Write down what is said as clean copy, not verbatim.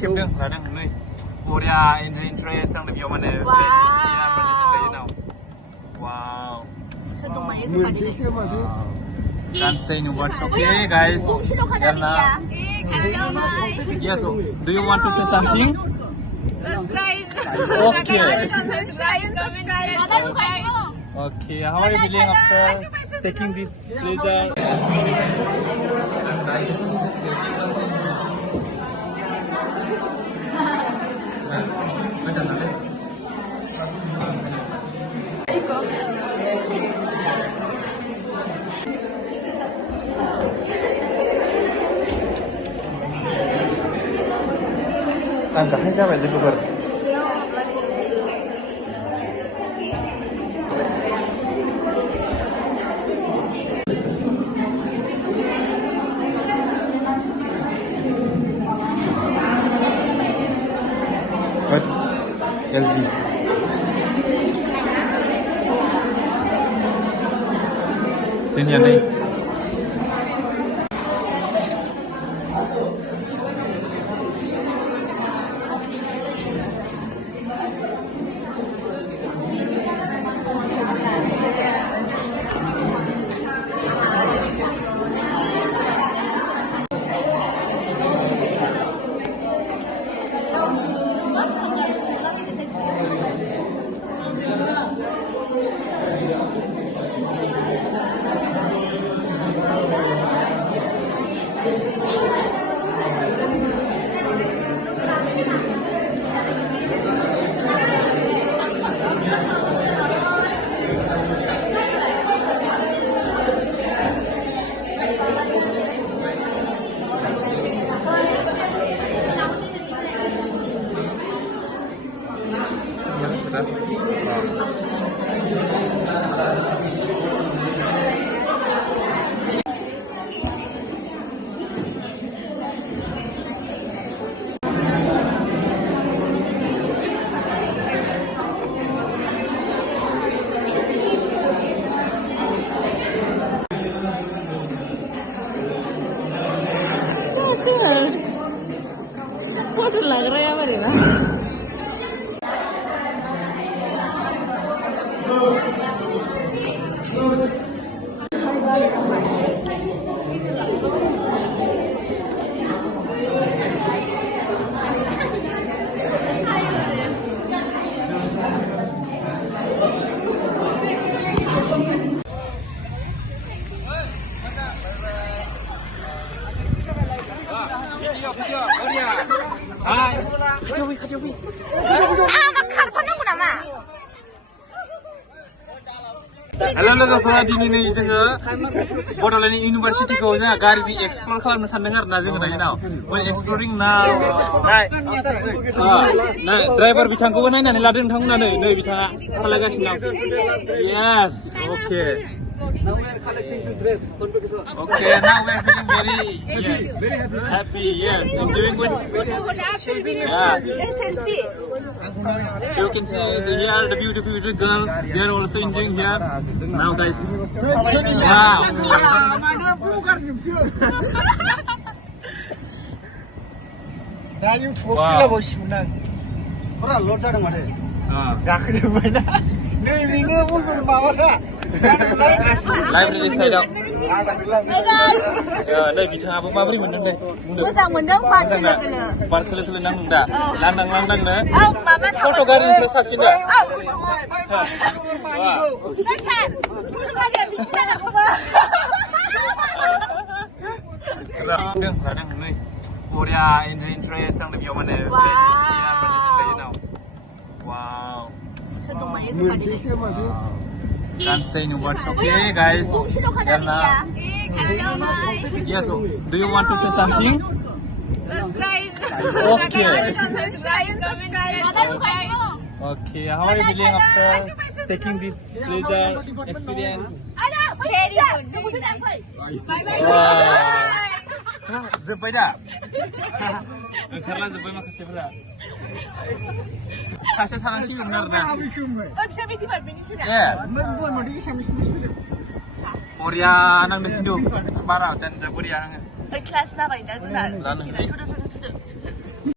खेबदों लादों नै बरिया इन्ट्रेस्ट नांदों बेयाव माने फेसिया माने जों दायो वाव मोनसेसो माथो dancing what's okay guys Karna yes do you want to say something Subscribe. okay Subscribe. okay how are you feeling after taking this pleasure Angkatnya siapa itu Bubar? What? LG. Sini ya nih. Waduh, lagi apa nih, Pak? Halo लोगोफोरा दिनै नै जोङो बड'लेण्ड इउनिभारसिटिखौ जोंहा गारिजों explore खालामनो सानदों आरो ना जोङो दायो we're exploring now ड्राइभार बिथांखौबो नायनानै लादों नोंथांमोना नै बिथाङा सालायगासिनो दं yes okay Now we are collecting the dress. okay now we are feeling very happy yes enjoying with Selfie. you can see here the beautiful girl they are also enjoying here now guys wow 나 이거 투어스킬러 보시구나. 뭐라 로다는 말해. 가그려봐라. 너 이거 무슨 마와가? library side out नै बिथाङाबो माबोरै मोनदों दे मोजां मोनदों बार खोलो-खोलो बार खोलो-खोलो नांदों दा लांदांनो माबा फट' गारिनिफ्राय साबसिन दा लादों नै बरिया इन्ट्रेस्ट नांदों बेयाव माने फेसिया माने जों दायो वाव मोनसेसो माथो dancing what's okay guys Karna yes do you want to say something Subscribe. okay Subscribe. okay how are you feeling after taking this pleasure experience Very good. जोब्बाय दा ओंखारलांजोब्बाय माखासेफोरा सासे थानांसिगौमोन आरो ना बरिया नांदों खिन्थु बारा देनजार बरिया नाङो क्लास जाबाय दा जोंना